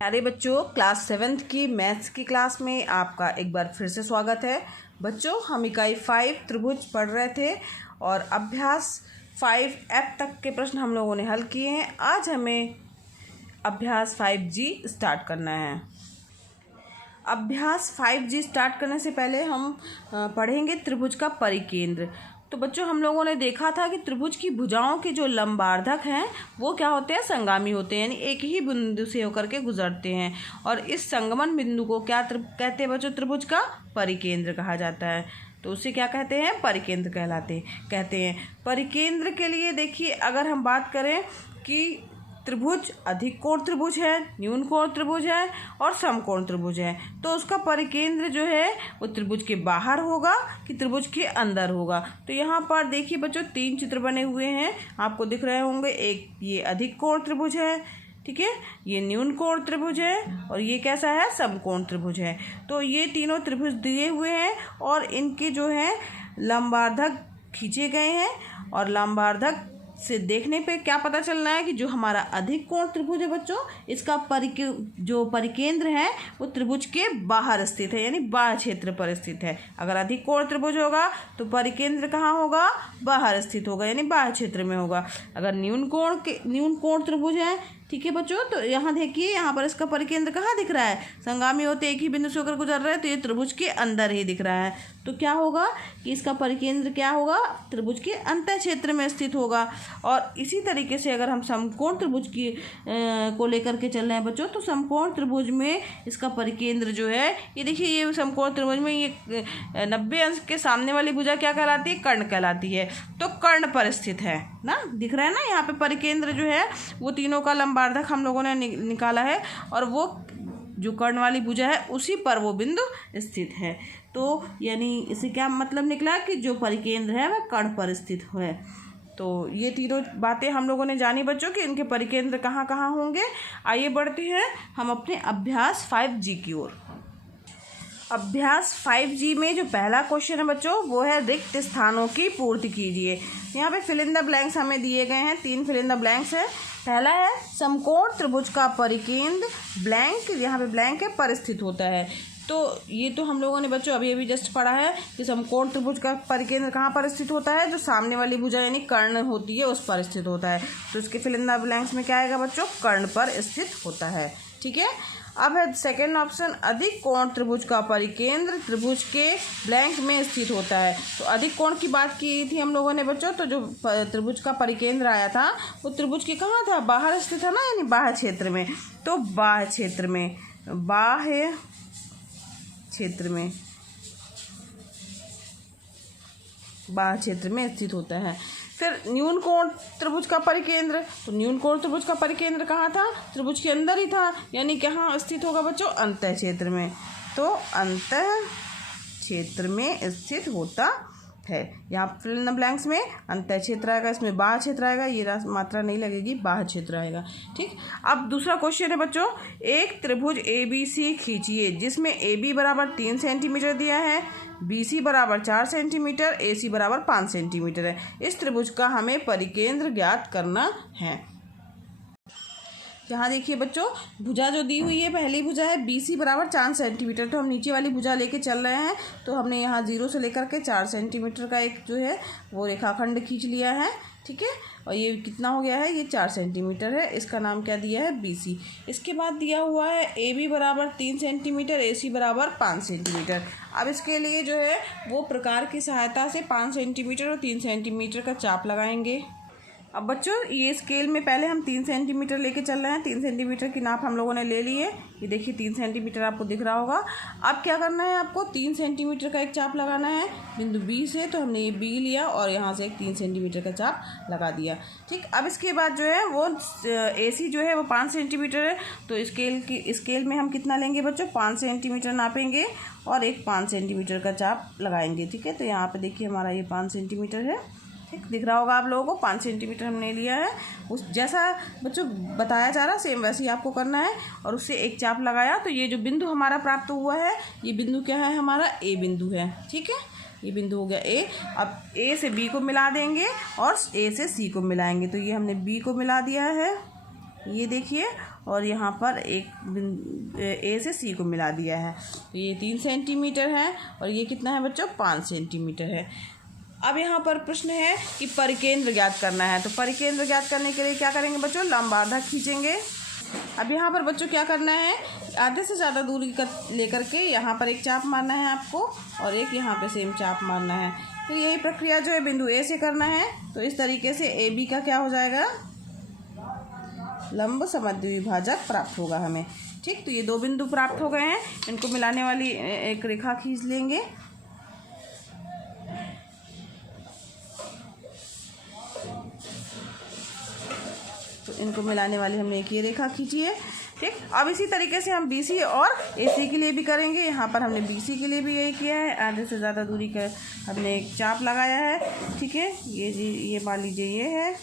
प्यारे बच्चों, class 7th की मैथ्स की क्लास में आपका एक बार फिर से स्वागत है। बच्चों, हम इकाई 5 त्रिभुज पढ़ रहे थे और अभ्यास 5F तक के प्रश्न हम लोगों ने हल किए हैं। आज हमें अभ्यास 5G स्टार्ट करना है। अभ्यास 5G स्टार्ट करने से पहले हम पढ़ेंगे त्रिभुज का परिकेंद्र। तो बच्चों, हम लोगों ने देखा था कि त्रिभुज की भुजाओं के जो लंबार्धक हैं वो क्या होते हैं, संगामी होते हैं, यानी एक ही बिंदु से होकर के गुजरते हैं। और इस संगमन बिंदु को क्या कहते हैं बच्चों? त्रिभुज का परिकेंद्र कहा जाता है। तो उसे क्या कहते हैं? परिकेंद्र कहते हैं। परिकेंद्र के लिए देखिए, अगर हम बात करें कि त्रिभुज अधिक कोण त्रिभुज है, न्यून कोण त्रिभुज है और समकोण त्रिभुज है, तो उसका परिकेंद्र जो है वो त्रिभुज के बाहर होगा कि त्रिभुज के अंदर होगा। तो यहाँ पर देखिए बच्चों, 3 चित्र बने हुए हैं, आपको दिख रहे होंगे। एक ये अधिक कोण त्रिभुज है, ठीक है, ये न्यून कोण त्रिभुज है और ये कैसा है? समकोण त्रिभुज है। तो ये तीनों त्रिभुज दिए हुए हैं और इनके जो है लंबार्धक खींचे गए हैं। और लंबार्धक से देखने पे क्या पता चलना है कि जो हमारा अधिक कोण त्रिभुज है बच्चों, इसका जो परिकेंद्र है वो त्रिभुज के बाहर स्थित है, यानी बाह्य क्षेत्र पर स्थित है। अगर अधिक कोण त्रिभुज होगा तो परिकेंद्र कहाँ होगा? बाहर स्थित होगा, यानी बाह्य क्षेत्र में होगा। अगर न्यून कोण त्रिभुज है, ठीक है बच्चों, तो यहाँ देखिए, यहाँ पर इसका परिकेंद्र कहाँ दिख रहा है? संगामी होते एक ही बिंदु से होकर गुजर रहा है, तो ये त्रिभुज के अंदर ही दिख रहा है। तो क्या होगा कि इसका परिकेंद्र क्या होगा? त्रिभुज के अंत क्षेत्र में स्थित होगा। और इसी तरीके से अगर हम समकोण त्रिभुज की को लेकर के चल रहे हैं बच्चों, तो समकोण त्रिभुज में इसका परिकेंद्र जो है, ये देखिए, ये समकोण त्रिभुज में ये 90 अंश के सामने वाली भुजा क्या कहलाती है? कर्ण कहलाती है। तो कर्ण पर स्थित है ना, दिख रहा है ना यहाँ पे परिकेंद्र जो है वो तीनों का लंबार्धक हम लोगों ने निकाला है और वो जो कर्ण वाली भुजा है उसी पर वो बिंदु स्थित है। तो यानी इसे क्या मतलब निकला कि जो परिकेंद्र है वह कर्ण पर स्थित है। तो ये तीनों बातें हम लोगों ने जानी बच्चों कि इनके परिकेंद्र कहाँ कहाँ होंगे। आइए बढ़ते हैं हम अपने अभ्यास 5G की ओर। अभ्यास 5G में जो पहला क्वेश्चन है बच्चों वो है रिक्त स्थानों की पूर्ति कीजिए। यहाँ पे फिल इन द ब्लैंक्स हमें दिए गए हैं, 3 फिल इन द ब्लैंक्स है। पहला है समकोण त्रिभुज का परिकेंद्र ब्लैंक, यहाँ पे ब्लैंक है, पर स्थित होता है। तो ये तो हम लोगों ने बच्चों अभी जस्ट पढ़ा है कि समकोण त्रिभुज का परिकेंद्र कहाँ पर स्थित होता है? जो सामने वाली भुजा यानी कर्ण होती है उस पर स्थित होता है। तो इसके फिल इन द ब्लैंक्स में क्या आएगा बच्चों? कर्ण पर स्थित होता है, ठीक है। अब है सेकेंड ऑप्शन, अधिक कोण त्रिभुज का परिकेंद्र त्रिभुज के ब्लैंक में स्थित होता है। तो अधिक कोण की बात की थी हम लोगों ने बच्चों, तो जो त्रिभुज का परिकेंद्र आया था वो त्रिभुज के कहाँ था? बाहर स्थित था ना, यानी बाह्य क्षेत्र में। तो बाह्य क्षेत्र में स्थित होता है। फिर न्यून कोण त्रिभुज का परिकेंद्र, तो न्यून कोण त्रिभुज का परिकेंद्र कहाँ था? त्रिभुज के अंदर ही था, यानी कहाँ स्थित होगा बच्चों? अंतः क्षेत्र में। तो अंतः क्षेत्र में स्थित होता है। यहाँ फिल इन द ब्लैंक्स में अंतः क्षेत्र आएगा, इसमें बाह्य क्षेत्र आएगा, ये मात्रा नहीं लगेगी, बाह्य क्षेत्र आएगा, ठीक। अब दूसरा क्वेश्चन है बच्चों, एक त्रिभुज ABC खींचिए जिसमें AB बराबर 3 सेंटीमीटर दिया है, BC बराबर 4 सेंटीमीटर, AC बराबर 5 सेंटीमीटर है। इस त्रिभुज का हमें परिकेंद्र ज्ञात करना है। यहाँ देखिए बच्चों, भुजा जो दी हुई है, पहली भुजा है BC बराबर 4 सेंटीमीटर, तो हम नीचे वाली भुजा लेके चल रहे हैं। तो हमने यहाँ 0 से लेकर के 4 सेंटीमीटर का एक जो है वो रेखाखंड खींच लिया है, ठीक है। और ये कितना हो गया है? ये 4 सेंटीमीटर है, इसका नाम क्या दिया है? BC। इसके बाद दिया हुआ है AB बराबर 3 सेंटीमीटर, AC बराबर 5 सेंटीमीटर। अब इसके लिए जो है वो प्रकार की सहायता से 5 सेंटीमीटर और 3 सेंटीमीटर का चाप लगाएंगे। अब बच्चों, ये स्केल में पहले हम 3 सेंटीमीटर लेके चल रहे हैं, 3 सेंटीमीटर की नाप हम लोगों ने ले ली है। ये देखिए 3 सेंटीमीटर आपको दिख रहा होगा। अब क्या करना है आपको? 3 सेंटीमीटर का एक चाप लगाना है बिंदु B से, तो हमने ये B लिया और यहाँ से एक 3 सेंटीमीटर का चाप लगा दिया, ठीक। अब इसके बाद जो है वो AC जो है वो 5 सेंटीमीटर है, तो स्केल में हम कितना लेंगे बच्चों? 5 सेंटीमीटर नापेंगे और एक 5 सेंटीमीटर का चाप लगाएंगे, ठीक है। तो यहाँ पर देखिए हमारा ये 5 सेंटीमीटर है, ठीक, दिख रहा होगा आप लोगों को। 5 सेंटीमीटर हमने लिया है, उस जैसा बच्चों बताया जा रहा सेम वैसे ही आपको करना है। और उससे एक चाप लगाया, तो ये जो बिंदु हमारा प्राप्त हुआ है, ये बिंदु क्या है? हमारा A बिंदु है, ठीक है। ये बिंदु हो गया A। अब A से B को मिला देंगे और A से C को मिलाएंगे। तो ये हमने B को मिला दिया है, ये देखिए, और यहाँ पर एक ए से सी को मिला दिया है। तो ये 3 सेंटीमीटर है और ये कितना है बच्चों, 5 सेंटीमीटर है। अब यहाँ पर प्रश्न है कि परिकेंद्र ज्ञात करना है। तो परिकेंद्र ज्ञात करने के लिए क्या करेंगे बच्चों, लंबार्धक खींचेंगे। अब यहाँ पर बच्चों क्या करना है, आधे से ज़्यादा दूरी का लेकर के यहाँ पर एक चाप मारना है आपको और एक यहाँ पे सेम चाप मारना है। फिर यही प्रक्रिया जो है बिंदु ए से करना है। तो इस तरीके से ए बी का क्या हो जाएगा, लंब समद्विभाजक प्राप्त होगा हमें। ठीक, तो ये 2 बिंदु प्राप्त हो गए हैं। इनको मिलाने वाली एक रेखा खींच लेंगे। तो इनको मिलाने वाली हमने एक ये रेखा खींची है। ठीक, अब इसी तरीके से हम BC और AC के लिए भी करेंगे। यहाँ पर हमने BC के लिए भी यही किया है, आधे से ज़्यादा दूरी का हमने एक चाप लगाया है। ठीक है, ये मान लीजिए ये है,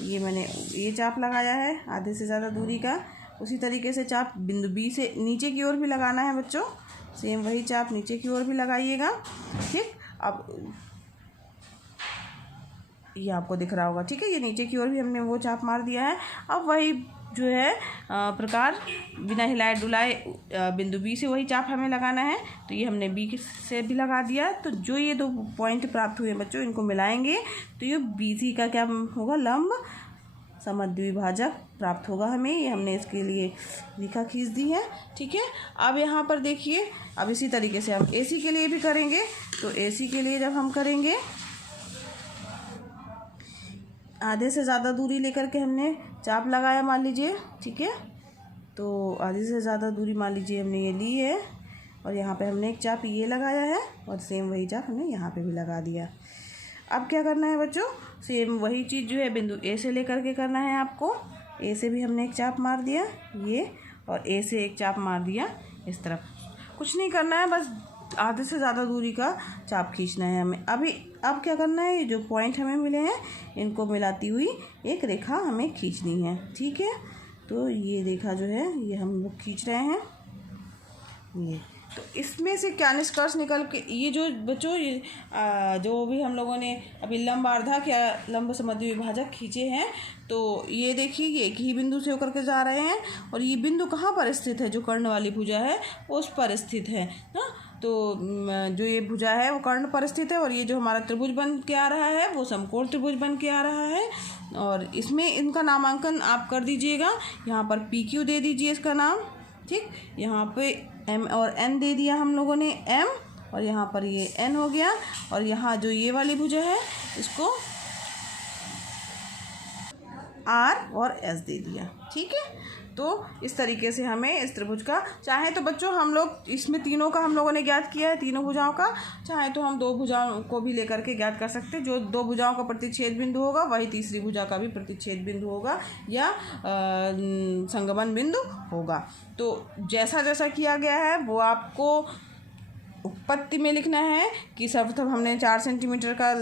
ये मैंने ये चाप लगाया है आधे से ज़्यादा दूरी का। उसी तरीके से चाप बिंदु B से नीचे की ओर भी लगाना है बच्चों, सेम वही चाप नीचे की ओर भी लगाइएगा। ठीक, अब ये आपको दिख रहा होगा। ठीक है, ये नीचे की ओर भी हमने वो चाप मार दिया है। अब वही जो है प्रकार बिना हिलाए डुलाए बिंदु B से वही चाप हमें लगाना है। तो ये हमने B से भी लगा दिया। तो जो ये 2 पॉइंट प्राप्त हुए बच्चों, इनको मिलाएंगे तो ये BC का क्या होगा, लंब समद्विभाजक प्राप्त होगा हमें। ये हमने इसके लिए रेखा खींच दी है। ठीक है, अब यहाँ पर देखिए, अब इसी तरीके से हम AC के लिए भी करेंगे। तो AC के लिए जब हम करेंगे, आधे से ज़्यादा दूरी लेकर के हमने चाप लगाया मान लीजिए। ठीक है, तो आधे से ज़्यादा दूरी मान लीजिए हमने ये ली है और यहाँ पे हमने एक चाप ये लगाया है और सेम वही चाप हमने यहाँ पे भी लगा दिया। अब क्या करना है बच्चों, सेम वही चीज़ जो है बिंदु A से लेकर के करना है आपको। A से भी हमने एक चाप मार दिया ये, और A से एक चाप मार दिया इस तरफ। कुछ नहीं करना है, बस आधे से ज़्यादा दूरी का चाप खींचना है हमें। अब क्या करना है, ये जो पॉइंट हमें मिले हैं इनको मिलाती हुई एक रेखा हमें खींचनी है। ठीक है, तो ये रेखा जो है ये हम लोग खींच रहे हैं। ये तो इसमें से क्या निष्कर्ष निकल के, ये जो बच्चों ये जो भी हम लोगों ने अभी लंबार्धक या लंब समद्विभाजक खींचे हैं, तो ये देखिए ये एक ही बिंदु से होकर के जा रहे हैं और ये बिंदु कहाँ पर स्थित है, जो कर्ण वाली भुजा है उस पर स्थित है ना। तो जो ये भुजा है वो कर्ण पर स्थित है और ये जो हमारा त्रिभुज बन के आ रहा है वो समकोण त्रिभुज बन के आ रहा है। और इसमें इनका नामांकन आप कर दीजिएगा, यहाँ पर PQ दे दीजिए इसका नाम। ठीक, यहाँ पे M और N दे दिया हम लोगों ने, M, और यहाँ पर ये N हो गया, और यहाँ जो ये वाली भुजा है इसको R और S दे दिया। ठीक है, तो इस तरीके से हमें इस त्रिभुज का, चाहे तो बच्चों हम लोग इसमें तीनों का हम लोगों ने ज्ञात किया है, तीनों भुजाओं का, चाहे तो हम 2 भुजाओं को भी लेकर के ज्ञात कर सकते हैं। जो 2 भुजाओं का प्रतिच्छेद बिंदु होगा वही तीसरी भुजा का भी प्रतिच्छेद बिंदु होगा या संगमन बिंदु होगा। तो जैसा जैसा किया गया है वो आपको उत्पत्ति में लिखना है कि सर्वप्रथम हमने 4 सेंटीमीटर का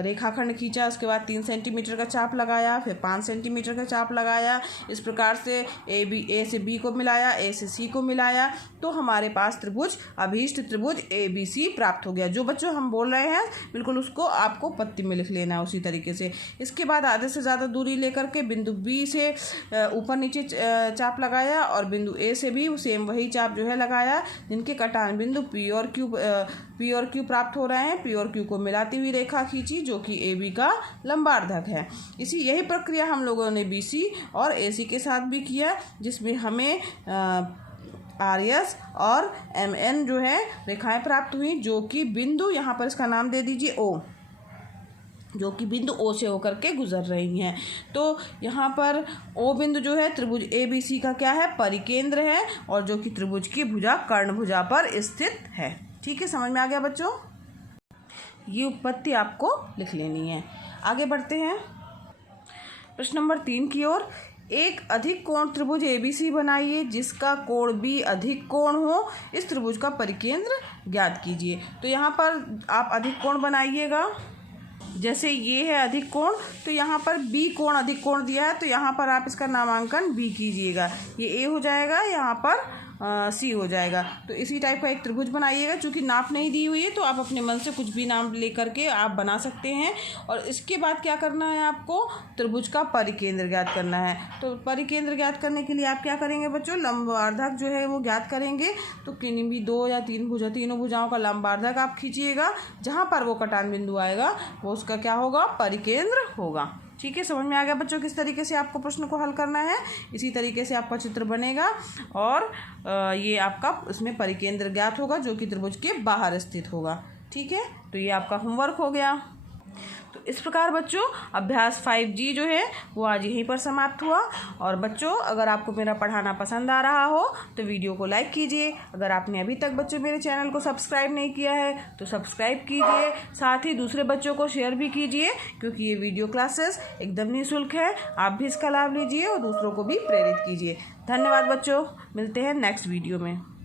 रेखाखंड खींचा, उसके बाद 3 सेंटीमीटर का चाप लगाया, फिर 5 सेंटीमीटर का चाप लगाया। इस प्रकार से A से B को मिलाया, A से C को मिलाया, तो हमारे पास त्रिभुज, अभीष्ट त्रिभुज ABC प्राप्त हो गया। जो बच्चों हम बोल रहे हैं बिल्कुल उसको आपको पत्ती में लिख लेना है उसी तरीके से। इसके बाद आधे से ज़्यादा दूरी लेकर के बिंदु B से ऊपर नीचे चाप लगाया और बिंदु A से भी सेम वही चाप जो है लगाया, जिनके कटान बिंदु P और Q प्राप्त हो रहे हैं। P और Q को मिलाती हुई रेखा खींची जो कि AB का लंबार्धक है। यही प्रक्रिया हम लोगों ने BC और AC के साथ भी किया, जिसमें हमें RS और MN जो है रेखाएं प्राप्त हुई, जो कि बिंदु, यहाँ पर इसका नाम दे दीजिए O, जो कि बिंदु O से होकर के गुजर रही हैं। तो यहाँ पर O बिंदु जो है त्रिभुज ABC का क्या है, परिकेंद्र है, और जो कि त्रिभुज की भुजा कर्ण भुजा पर स्थित है। ठीक है, समझ में आ गया बच्चों? ये उत्पत्ति आपको लिख लेनी है। आगे बढ़ते हैं प्रश्न नंबर 3 की ओर। एक अधिक कोण त्रिभुज ABC बनाइए जिसका कोण B अधिक कोण हो, इस त्रिभुज का परिकेंद्र ज्ञात कीजिए। तो यहाँ पर आप अधिक कोण बनाइएगा। जैसे ये है अधिक कोण, तो यहाँ पर B कोण अधिक कोण दिया है, तो यहाँ पर आप इसका नामांकन B कीजिएगा। ये A हो जाएगा यहाँ पर, सी हो जाएगा। तो इसी टाइप का एक त्रिभुज बनाइएगा। चूँकि नाप नहीं दी हुई है तो आप अपने मन से कुछ भी नाम ले करके आप बना सकते हैं। और इसके बाद क्या करना है, आपको त्रिभुज का परिकेंद्र ज्ञात करना है। तो परिकेंद्र ज्ञात करने के लिए आप क्या करेंगे बच्चों, लंबार्धक जो है वो ज्ञात करेंगे। तो किन्हीं भी 2 या 3 भुजा, तीनों भुजाओं का लंबार्धक आप खींचिएगा। जहाँ पर वो कटान बिंदु आएगा वो उसका क्या होगा, परिकेंद्र होगा। ठीक है, समझ में आ गया बच्चों किस तरीके से आपको प्रश्न को हल करना है। इसी तरीके से आपका चित्र बनेगा और ये आपका इसमें परिकेंद्र ज्ञात होगा जो कि त्रिभुज के बाहर स्थित होगा। ठीक है, तो ये आपका होमवर्क हो गया। तो इस प्रकार बच्चों अभ्यास 5G जो है वो आज यहीं पर समाप्त हुआ। और बच्चों अगर आपको मेरा पढ़ाना पसंद आ रहा हो तो वीडियो को लाइक कीजिए। अगर आपने अभी तक बच्चों मेरे चैनल को सब्सक्राइब नहीं किया है तो सब्सक्राइब कीजिए। साथ ही दूसरे बच्चों को शेयर भी कीजिए, क्योंकि ये वीडियो क्लासेस एकदम निःशुल्क है। आप भी इसका लाभ लीजिए और दूसरों को भी प्रेरित कीजिए। धन्यवाद बच्चों, मिलते हैं नेक्स्ट वीडियो में।